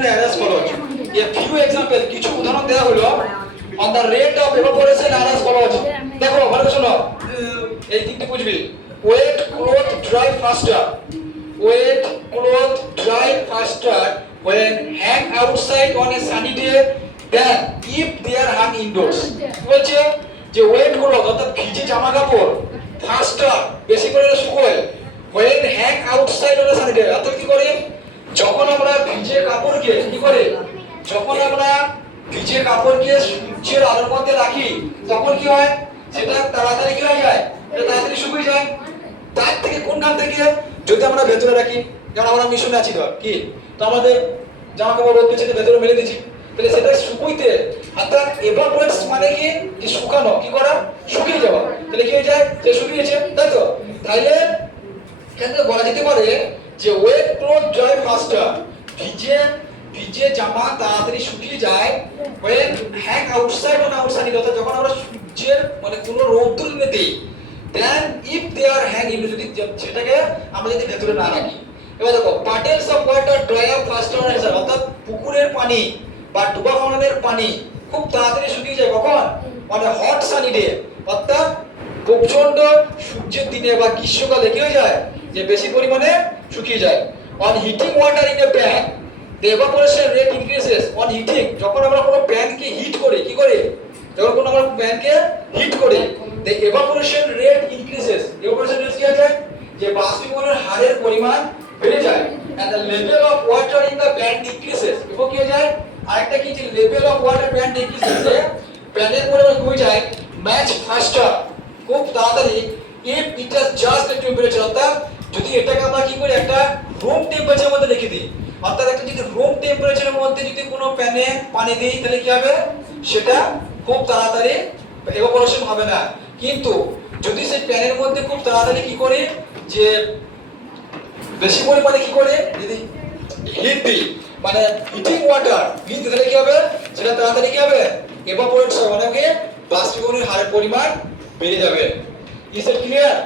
as follows. A few example কিছু উদাহরণ দেওয়া হলো on the rate of evaporation are as follows. দেখো ভালো করে শোনো, এই তিনটে বুঝবি। Wet cloth dry faster. Wet cloth dry faster when hang outside on a sunny day than if they are hung indoors. বলছে যে wet cloth অর্থাৎ ভিজে জামা কাপড় faster বেশি করে শুকোয় when hang outside on a sunny day। অর্থাৎ কি করে, যখন আমরা ভিজে কাপড়কে কি করে, যখন আমরা ভিজে কাপড়কে সূর্যের আলোর মধ্যে রাখি তখন কি হয়, সেটা তাড়াতাড়ি কি হয়ে যায়, এটা তাড়াতাড়ি শুকিয়ে যায়। তার থেকে কোনখান থেকে, যদি আমরা ভেতরে রাখি, যেমন আমরা মিশনে আছি ধর কি, তো আমাদের জামা কাপড় রোদ পেছনে ভেতরে মেলে দিচ্ছি, তাহলে সেটা শুকুইতে, অর্থাৎ এভাপোরেটস মানে কি, যে শুকানো, কি করা, শুকিয়ে যাওয়া। তাহলে কি হয়ে যায়, যে শুকিয়েছে, তাই তো। তাইলে এখানে বলা যেতে পারে যে ওয়েট ক্লথ ড্রাই ফাস্টার, ভিজে জামা তাড়াতাড়ি শুকিয়ে যায় when hang outside on outside, অর্থাৎ যখন আমরা সূর্যের মানে কোনো রোদ্দুর নেই, then if they are hang in, যদি সেটাকে আমরা যদি ভেতরে না রাখি। এবার দেখো puddles of water dry up faster on outside, অর্থাৎ পুকুরের পানি বা ডুবা খাওয়ানোর পানি খুব তাড়াতাড়ি শুকিয়ে যায় কখন, মানে হট সানি ডে, অর্থাৎ প্রচন্ড সূর্যের দিনে বা গ্রীষ্মকালে কি হয়ে যায়, যে বেশি পরিমাণে শুকিয়ে যায়। on heating water in a pan the evaporation rate increases on heating, যখন আমরা কোনো প্যানকে হিট করি, কি করে, যখন কোনো আমরা প্যানকে হিট করি the evaporation rate increases, evaporation rate কি হয় যায়, যে বাষ্পীভবনের হারের পরিমাণ বেড়ে যায় and the level of water in the pan decreases, এরপর কি হয়ে যায়, আরেকটা কি, যে level of water pan decreases, প্যানের পরিমাণ কমে যায় much faster, খুব তাড়াতাড়ি if it is just the temperature, অর্থাৎ যদি এটাকে আমরা কি করি, একটা রুম টেম্পারেচারের মধ্যে রেখে দিই, অর্থাৎ একটা যদি রুম টেম্পারেচারের মধ্যে যদি কোনো প্যানে পানি দিই তাহলে কি হবে, সেটা খুব তাড়াতাড়ি এভাপোরেশন হবে না। কিন্তু যদি সেই প্যানের মধ্যে খুব তাড়াতাড়ি কি করে, যে বেশি পরিমাণে কি করে, যদি হিট দিই, মানে হিটিং ওয়াটার হিট দিলে কি হবে, সেটা তাড়াতাড়ি কি হবে, এভাপোরেট হবে, মানে কি বাষ্পীভবনের হারের পরিমাণ বেড়ে যাবে। Is it clear?